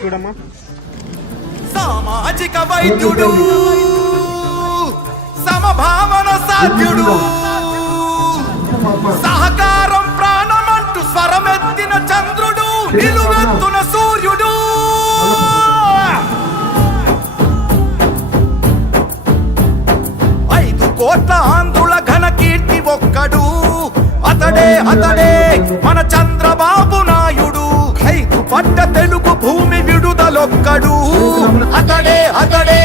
చూడమ్మా. సామాజిక వైద్యుడు, సమభావన సాధ్యుడు, సహకారం ప్రాణమంటూ స్వరమెత్తిన చంద్రుడు, నిలువెత్తున సూర్యుడు. 5 కోట్ల ఆంధ్రుల ఘన కీర్తి ఒక్కడు, అతడే అతడే మన చంద్రబాబు నాయుడు. 5 పడ్డ తెలుగు భూమి విడుదలొక్కడు, అతడే అతడే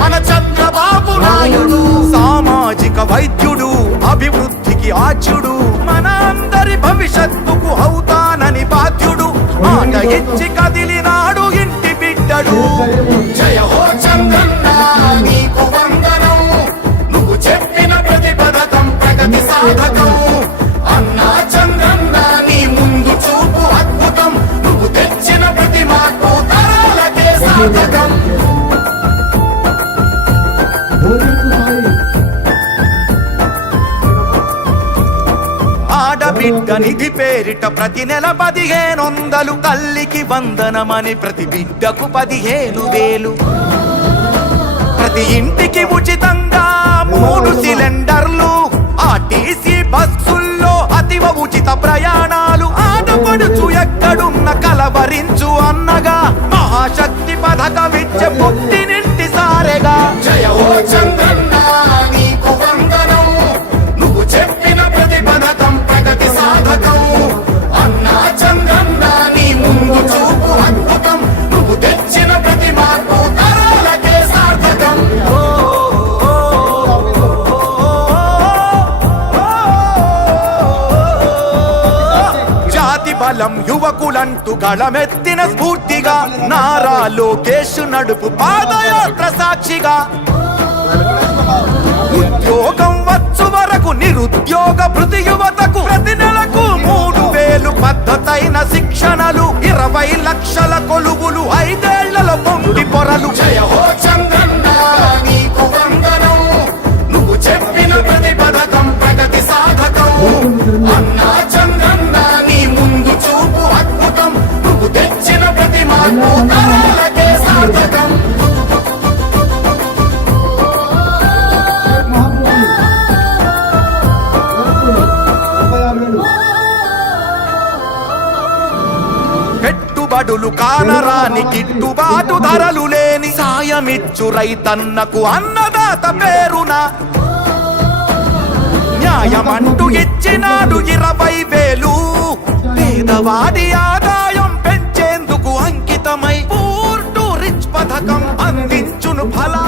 మన చంద్రబాబు నాయుడు. సామాజిక వైద్యుడు, అభివృద్ధికి ఆచ్యుడు, మన అందరి భవిష్యత్తుకు అవుతానని బాధ్యుడు. మాట ఇచ్చి కదిలినాడు ఇంటి బిడ్డడు. జయ హో చంద్రన్న నీకు వందనం, నువ్వు చెప్పిన ప్రతి పథకం ప్రగతి సాధకం. అన్నా చంద్రన్న నీ ముందు చూపు అద్భుతం, నువ్వు తెచ్చిన ప్రతి మార్పు తరాలకే సాధకం. ఆడబిడ్డ నిధి పేరిట ప్రతి నెల 1500, తల్లికి వందనమని ప్రతి బిడ్డకు 15,000. ప్రతి ఇంటికి ఉచితంగా 3 సిలిండర్లు, ఆర్టీసీ బస్సుల్లో అతివ ఉచిత ప్రయాణాలు. ఆడపడుచు ఎక్కడున్న కలవరించు అన్నగా, మహాశక్తి పథకమిచ్చే పుట్టినింటి సారెగా. జయ ఓ చంద్రన్న నీకు వందనం, నువ్వు చెప్పిన ప్రతి పథకం ప్రగతి సాధకం. అన్నా చంద్రన్న నీ ముందు చూపు అద్భుతం, నువ్వు తెచ్చిన ప్రతి మార్పు తరాలకే సార్థకం. జాతి బలం యువకులంటూ గళమెత్తిన స్ఫూర్తిగా, నారా లోకేష్ నడుపు పాదయాత్ర సాక్షిగా. ఉద్యోగం వచ్చు వరకు నిరుద్యోగ భృతి యువతకు, ప్రతి నెలకు 3,000 పద్ధతైన శిక్షణలు, 20 లక్షల కొలువులు, 5 ఏళ్లలో పొంగి పొరలు. జయ హో చంద్రన్న నీకు వందనం, నువ్వు చెప్పిన ప్రతి పథకం ప్రగతి సాధకం. అన్నా చంద్రన్న నీ ముందు చూపు అద్భుతం, నువ్వు తెచ్చిన ప్రతి మార్పు తరాలకే సాధకం. పెట్టుబడులు కానరాని, గిట్టుబాటు ధరలు లేని, సాయమిచ్చు రైతన్నకు అన్నదాత పేరున. న్యాయమంటూ ఇచ్చినాడు 20,000, పేదవాడి ఆదాయం పెంచేందుకు అంకితమై పూర్ టు రిచ్ పథకం అందించును ఫలా.